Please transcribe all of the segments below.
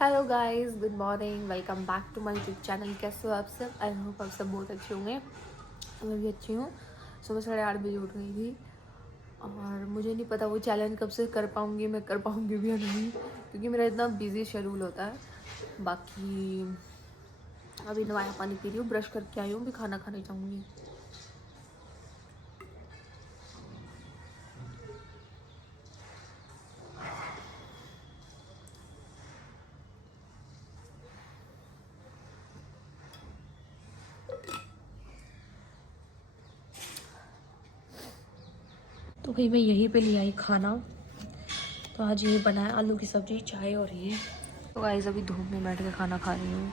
Hello guys, good morning, welcome back to my YouTube channel. कैसे हो आप सब? आई होप आप सब बहुत अच्छे होंगे। मैं भी अच्छी हूँ। सुबह 8:30 बजे उठ गई थी और मुझे नहीं पता वो चैलेंज कब से कर पाऊँगी, मैं कर पाऊँगी भी या नहीं, क्योंकि मेरा इतना बिजी शेड्यूल होता है। बाकी अभी नवाया पानी पी रही हूँ, ब्रश करके आई हूँ, भी खाना खाने जाऊँगी। तो भाई मैं यहीं पे ले आई खाना। तो आज ये बना है आलू की सब्जी, चाय और ये। तो गाइस अभी धूप में बैठ के खाना खा रही हूँ।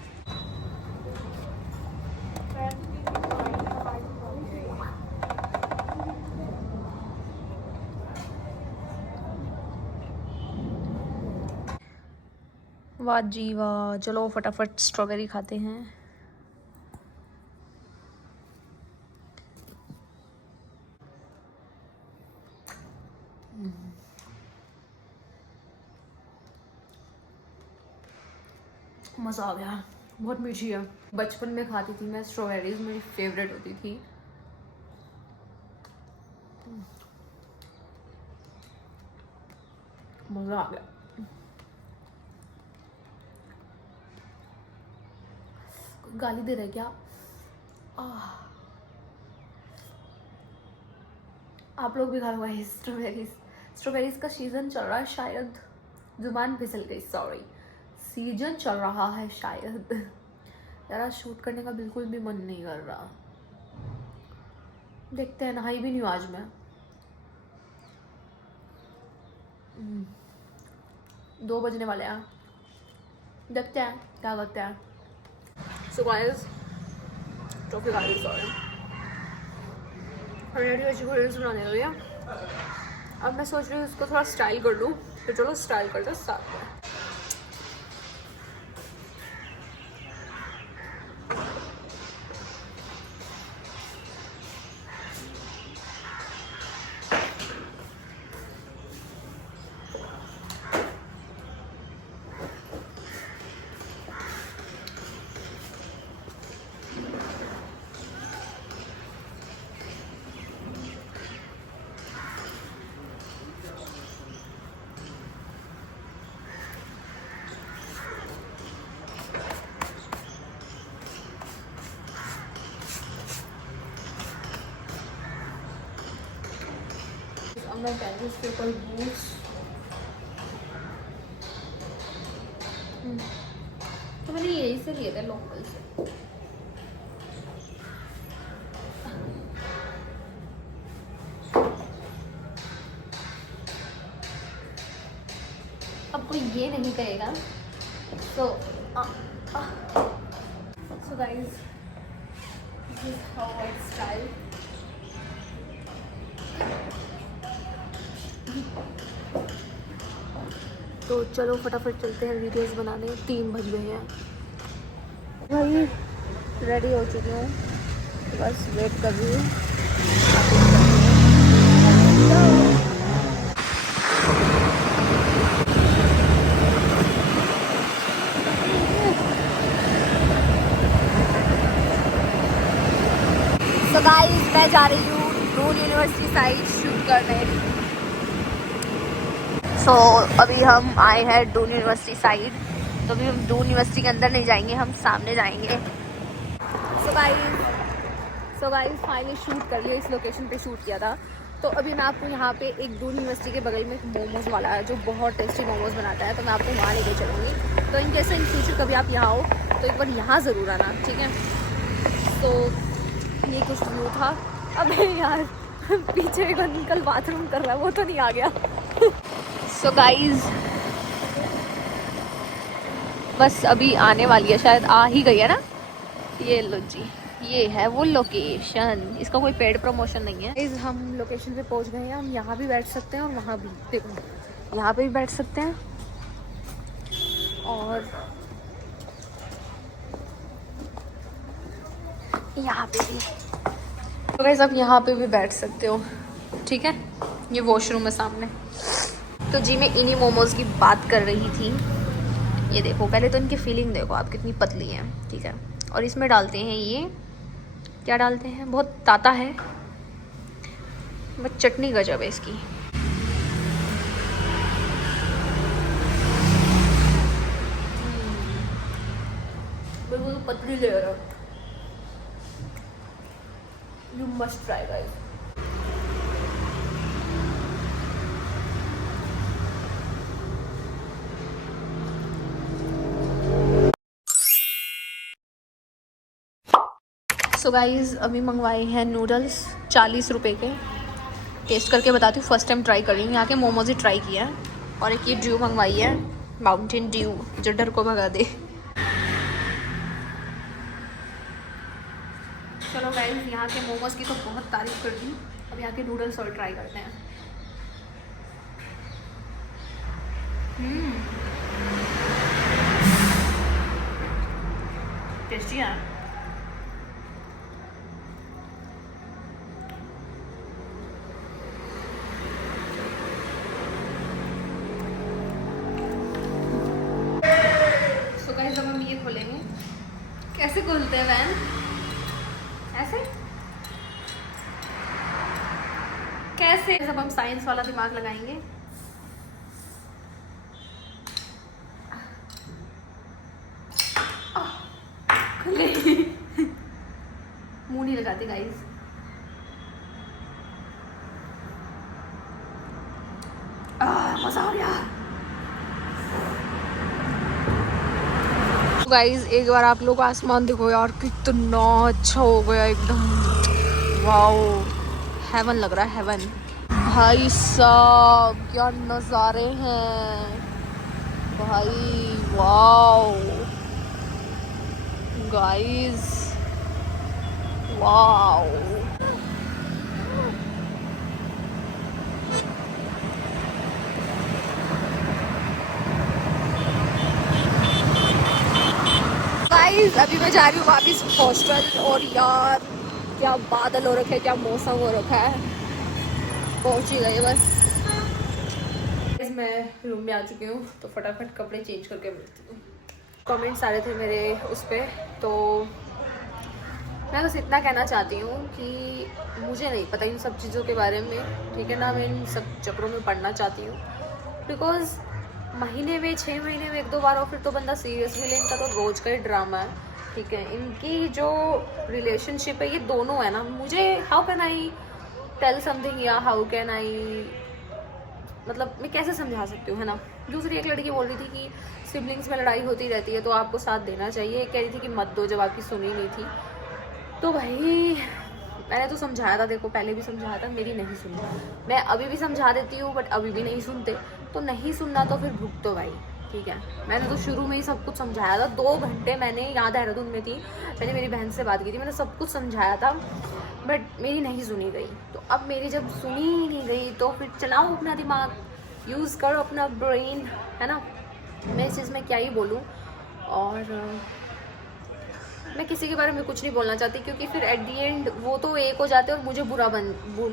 वाह जी वाह, चलो फटाफट स्ट्रॉबेरी खाते हैं। मज़ा आ गया, बहुत मीठी है। बचपन में खाती थी मैं स्ट्रॉबेरीज, मेरी फेवरेट होती थी। मज़ा आ गया। कोई गाली दे रहा है क्या? आप लोग भी खा लो स्ट्रॉबेरीज। स्ट्रॉबेरीज का सीजन चल रहा है शायद। जुबान फिसल गई, सॉरी। सीजन चल रहा है शायद। यार शूट करने का बिल्कुल भी मन नहीं कर रहा। देखते हैं, नहाई भी नहीं हूँ आज मैं। 2 बजने वाले हैं, देखते हैं क्या करते हैं। सो गाइस, टॉफी खा रही, सॉरी। रेडी अच्छी को रील्स बनाने लगी है। अब मैं सोच रही हूँ उसको थोड़ा स्टाइल कर लूँ, तो चलो स्टाइल करते हैं साथ में। अब मैं पहले इसके ऊपर बूस्ट। तो मैंने यही से लिए थे, लोकल से। अब कोई ये नहीं कहेगा। So guys, this is how I style. तो चलो फटाफट चलते हैं वीडियोस बनाने। 3 बज गए हैं भाई। रेडी हो चुकी हूँ, बस वेट कर रही हूँ। तो गाइस मैं जा रही हूँ दून यूनिवर्सिटी साइड शूट करने। सो अभी हम आए हैं दून यूनिवर्सिटी साइड। तो अभी हम दून यूनिवर्सिटी के अंदर नहीं जाएंगे, हम सामने जाएंगे। सो गाइस फाइनली शूट कर लिया, इस लोकेशन पे शूट किया था। तो अभी मैं आपको यहाँ पे एक दून यूनिवर्सिटी के बगल में एक मोमोज़ वाला है जो बहुत टेस्टी मोमोज़ बनाता है, तो मैं आपको वहाँ लेके चलूँगी। तो इन कैसे इन फ्यूचर कभी आप यहाँ हो तो एक बार यहाँ ज़रूर आना, ठीक है। तो ये कुछ व्यू था। अबे यार पीछे एक अंकल बाथरूम कर रहा है, वो तो नहीं आ गया। सो गाइज बस अभी आने वाली है, शायद आ ही गई है ना। ये लो जी, ये है वो लोकेशन। इसका कोई पेड प्रमोशन नहीं है। इस हम लोकेशन पे पहुंच गए हैं। हम यहाँ भी बैठ सकते हैं और वहाँ भी, देखो यहाँ पे भी बैठ सकते हैं और यहाँ पे भी। तो गाइस आप यहाँ पे भी बैठ सकते हो, ठीक है। ये वॉशरूम है सामने। तो जी मैं इन्हीं मोमोज़ की बात कर रही थी। ये देखो, पहले तो इनकी फीलिंग देखो आप कितनी पतली है, ठीक है। और इसमें डालते हैं ये, क्या डालते हैं, बहुत ताता है, बस चटनी गजब है इसकी। बिल्कुल पतली लेयर है, you must try guys. So guys अभी मंगवाए हैं नूडल्स 40 रुपए के। टेस्ट करके बताती हूँ, फर्स्ट टाइम ट्राई कर रही हूँ। यहाँ के मोमोज ही ट्राई किया है। और एक ये ड्यू मंगवाई है, माउंटेन ड्यू, जो डर को भगा दे। चलो गाइस, यहाँ के मोमोज की तो बहुत तारीफ कर दी, अब यहाँ के नूडल्स और ट्राई करते हैं। टेस्टी है। सो गाइस अब हम ये खोलेंगे। कैसे खोलते हैं वैन? ऐसे कैसे? अब हम साइंस वाला दिमाग लगाएंगे। मुंह नहीं लगाते गाइस। मजा आ गया। गाइस एक बार आप लोग आसमान देखो यार, कितना अच्छा हो गया एकदम। वाओ, हेवन लग रहा है, हेवन। भाई साहब क्या नज़ारे हैं भाई, वाओ गाइस, वाओ। गाइस अभी मैं जा रही हूँ वापस हॉस्टल, और यार क्या बादल हो रखे, क्या मौसम हो रखा है। पहुँच ही गए बस। मैं रूम में आ चुकी हूँ, तो फटाफट कपड़े चेंज करके मिलती हूँ। कमेंट्स आ रहे थे मेरे उस पर, तो मैं बस इतना कहना चाहती हूँ कि मुझे नहीं पता इन सब चीज़ों के बारे में, ठीक है ना। मैं इन सब चक्रों में पढ़ना चाहती हूँ, बिकॉज महीने में 6 महीने में 1-2 बार, और फिर तो बंदा सीरियस मिले। इनका तो रोज का ही ड्रामा है, ठीक है। इनकी जो रिलेशनशिप है ये दोनों है ना, मुझे how can I tell something, या हाउ कैन आई, मतलब मैं कैसे समझा सकती हूँ, है ना। दूसरी एक लड़की बोल रही थी कि सिबलिंग्स में लड़ाई होती रहती है तो आपको साथ देना चाहिए, कह रही थी कि मत दो, जब आपकी सुनी नहीं थी। तो भाई मैंने तो समझाया था, देखो पहले भी समझाया था, मेरी नहीं सुनी। मैं अभी भी समझा देती हूँ, बट अभी भी नहीं सुनते। तो नहीं सुनना तो फिर भुगतो भाई, ठीक है। मैंने तो शुरू में ही सब कुछ समझाया था। 2 घंटे मैंने, यहाँ देहरादून में थी, मैंने मेरी बहन से बात की थी, मैंने सब कुछ समझाया था, बट मेरी नहीं सुनी गई। तो अब मेरी जब सुनी ही नहीं गई, तो फिर चलाओ अपना दिमाग, यूज़ करो अपना ब्रेन, है ना। मैं इस चीज़ में क्या ही बोलूँ। और मैं किसी के बारे में कुछ नहीं बोलना चाहती, क्योंकि फिर एट दी एंड वो तो एक हो जाते हैं और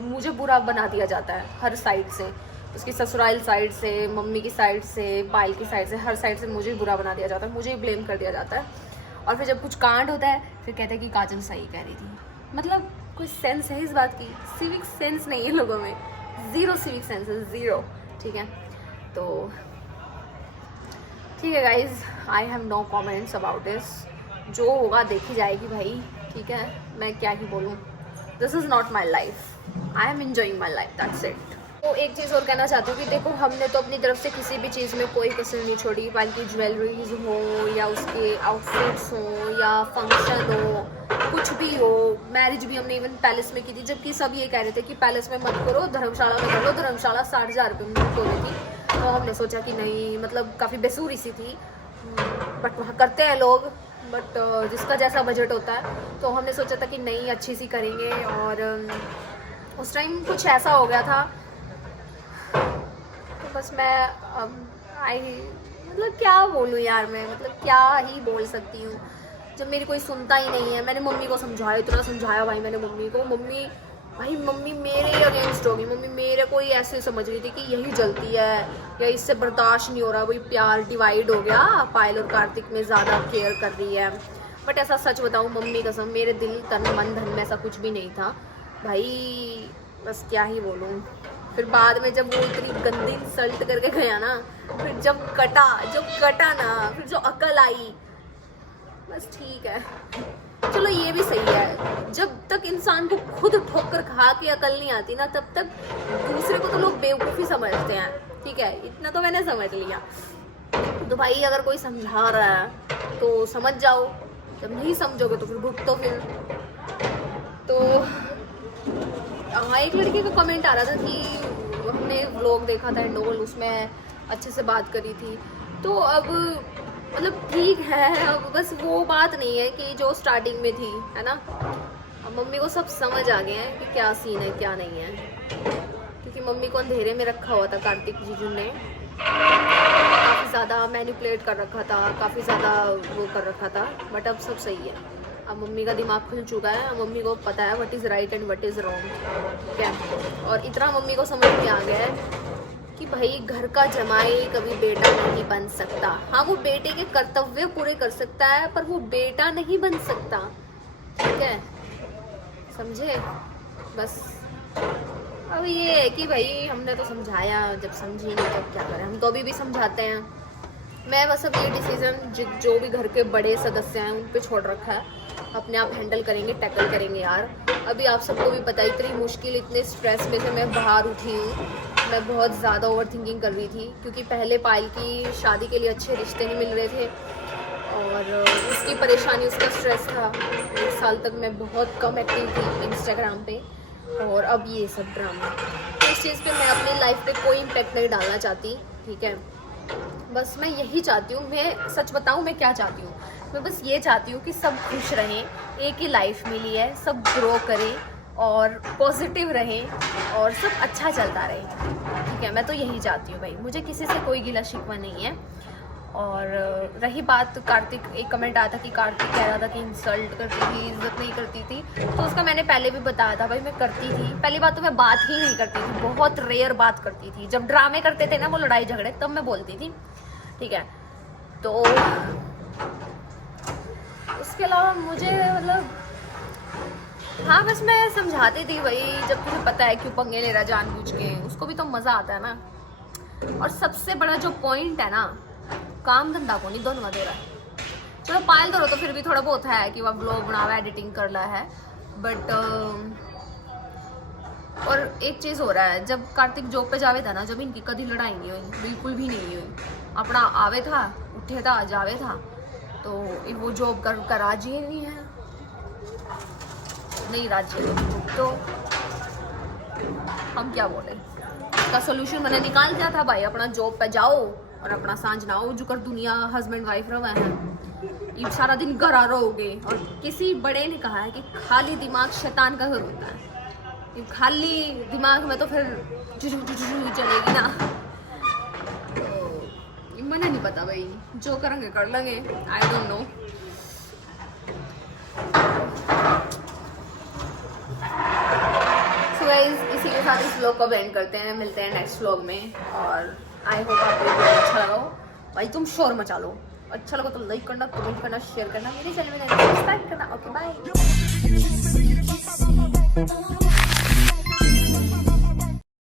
मुझे बुरा बना दिया जाता है हर साइड से। उसकी ससुराल साइड से, मम्मी की साइड से, पायल की साइड से, हर साइड से मुझे बुरा बना दिया जाता है, मुझे ही ब्लेम कर दिया जाता है। और फिर जब कुछ कांड होता है फिर कहते हैं कि काजल सही कह रही थी। मतलब कोई सेंस है इस बात की? सिविक सेंस नहीं है लोगों में, ज़ीरो सिविक सेंस है, ज़ीरो, ठीक है। तो ठीक है guys, I have no comments about this. जो होगा देखी जाएगी भाई, ठीक है। मैं क्या ही बोलूँ, this is not my life, I am enjoying my life, that's it. तो एक चीज़ और कहना चाहती हूँ कि देखो, हमने तो अपनी तरफ से किसी भी चीज़ में कोई कसर नहीं छोड़ी, बल्कि ज्वेलरीज हो या उसके आउटफिट्स हो या फंक्शन हो, कुछ भी हो। मैरिज भी हमने इवन पैलेस में की थी, जबकि सब ये कह रहे थे कि पैलेस में मत करो, धर्मशाला में कर लो। धर्मशाला 60,000 रुपये में हो रही थी, तो हमने सोचा कि नहीं, मतलब काफ़ी बेसूरी सी थी, बट वहाँ करते हैं लोग, बट जिसका जैसा बजट होता है। तो हमने सोचा था कि नहीं, अच्छी सी करेंगे। और उस टाइम कुछ ऐसा हो गया था, तो बस मैं मतलब क्या बोलूँ यार, मैं मतलब क्या ही बोल सकती हूँ जब मेरी कोई सुनता ही नहीं है। मैंने मम्मी को समझाया, इतना समझाया भाई मैंने मम्मी को। मम्मी भाई मम्मी मेरे ही अगेंस्ट होगी, मम्मी मेरे को ही ऐसे समझ रही थी कि यही जलती है या इससे बर्दाश्त नहीं हो रहा, वही प्यार डिवाइड हो गया, पायल और कार्तिक में ज़्यादा केयर कर रही है। बट ऐसा सच बताऊँ मम्मी कसम, मेरे दिल तन मन धन में ऐसा कुछ भी नहीं था भाई, बस क्या ही बोलूँ। फिर बाद में जब वो इतनी गंदी इंसल्ट करके गया ना, फिर जब कटा ना, फिर जो अकल आई, बस ठीक है चलो ये भी सही है। जब तक इंसान को खुद ठोकर खा के अकल नहीं आती ना, तब तक दूसरे को तो लोग बेवकूफ़ी समझते हैं, ठीक है, इतना तो मैंने समझ लिया। तो भाई अगर कोई समझा रहा है तो समझ जाओ, जब नहीं समझोगे तो फिर भुगतो फिर। तो हाँ, एक लड़के का कमेंट आ रहा था कि हमने व्लॉग देखा था एंडोल, उसमें अच्छे से बात करी थी, तो अब मतलब ठीक है, अब बस वो बात नहीं है कि जो स्टार्टिंग में थी, है ना। अब मम्मी को सब समझ आ गया है कि क्या सीन है क्या नहीं है, क्योंकि मम्मी को अंधेरे में रखा हुआ था कार्तिक जीजू ने, काफ़ी ज़्यादा मैनिपुलेट कर रखा था, काफ़ी ज़्यादा वो कर रखा था। बट अब सब सही है, अब मम्मी का दिमाग खुल चुका है, अब मम्मी को पता है what is right and what is wrong, ठीक है। और इतना मम्मी को समझ में आ गया है कि भाई घर का जमाई कभी बेटा नहीं बन सकता। हाँ, वो बेटे के कर्तव्य पूरे कर सकता है, पर वो बेटा नहीं बन सकता, ठीक है, समझे। बस अब ये है कि भाई हमने तो समझाया, जब समझी नहीं तब क्या करें, हम तो अभी भी समझाते हैं। मैं बस अब ये डिसीज़न जो भी घर के बड़े सदस्य हैं उन पे छोड़ रखा है, अपने आप हैंडल करेंगे, टैकल करेंगे यार। अभी आप सबको भी पता है इतनी मुश्किल, इतने स्ट्रेस में से मैं बाहर उठी हूँ। मैं बहुत ज़्यादा ओवर थिंकिंग कर रही थी, क्योंकि पहले पायल की शादी के लिए अच्छे रिश्ते नहीं मिल रहे थे, और उसकी परेशानी, उसका स्ट्रेस था। 1 साल तक मैं बहुत कम एक्टिव थी इंस्टाग्राम पे, और अब ये सब ड्रामा, तो इस चीज़ पे मैं अपनी लाइफ पे कोई इम्पेक्ट नहीं डालना चाहती, ठीक है। बस मैं यही चाहती हूँ, मैं सच बताऊँ मैं क्या चाहती हूँ, मैं बस ये चाहती हूँ कि सब खुश रहें, एक ही लाइफ मिली है, सब ग्रो करें और पॉजिटिव रहें और सब अच्छा चलता रहे, ठीक है। मैं तो यही चाहती हूँ भाई, मुझे किसी से कोई गिला शिकवा नहीं है। और रही बात कार्तिक, एक कमेंट आया था कि कार्तिक कह रहा था कि इंसल्ट करती थी, इज्जत नहीं करती थी, तो उसका मैंने पहले भी बताया था भाई, मैं करती थी। पहली बात तो मैं बात ही नहीं करती थी, बहुत रेयर बात करती थी, जब ड्रामे करते थे ना वो लड़ाई झगड़े, तब मैं बोलती थी, ठीक है। तो उसके अलावा मुझे मतलब हाँ, बस मैं समझाती थी भाई, जब तुझे पता है क्यों पंगे ले रहा जानबूझ के, उसको भी तो मज़ा आता है ना। और सबसे बड़ा जो पॉइंट है ना, काम धंधा को नहीं दोनों दे रहा है। चलो पायल करो तो फिर भी थोड़ा बहुत है कि वह ब्लॉग बनावा, एडिटिंग कर रहा है, बट और एक चीज़ हो रहा है, जब कार्तिक जॉब पे जावे था ना, जब इनकी कभी लड़ाई नहीं हुई, बिल्कुल भी नहीं हुई। अपना आवे था, उठे था, जावे था, तो वो जॉब कर राजी नहीं है, नहीं राजी, तो हम क्या बोले। इसका सोल्यूशन मैंने निकाल दिया था भाई, अपना जॉब पे जाओ और अपना सांझ ना हो, जो कर दुनिया हस्बैंड वाइफ रहा है, ये सारा दिन घर आ रहोगे। और किसी बड़े ने कहा है कि खाली दिमाग शैतान का घर होता है, खाली दिमाग में तो फिर चलेगी ना। तो मैंने नहीं पता भाई, जो करेंगे कर लेंगे, I don't know. So guys, इसी के साथ इस व्लॉग को एंड करते हैं, मिलते हैं नेक्स्ट व्लॉग में। और आई होप आपको ये वीडियो अच्छा लगा हो। भाई तुम शोर मचा लो, अच्छा लगा तो लाइक करना, कमेंट करना, शेयर करना, मेरे चैनल में सब्सक्राइब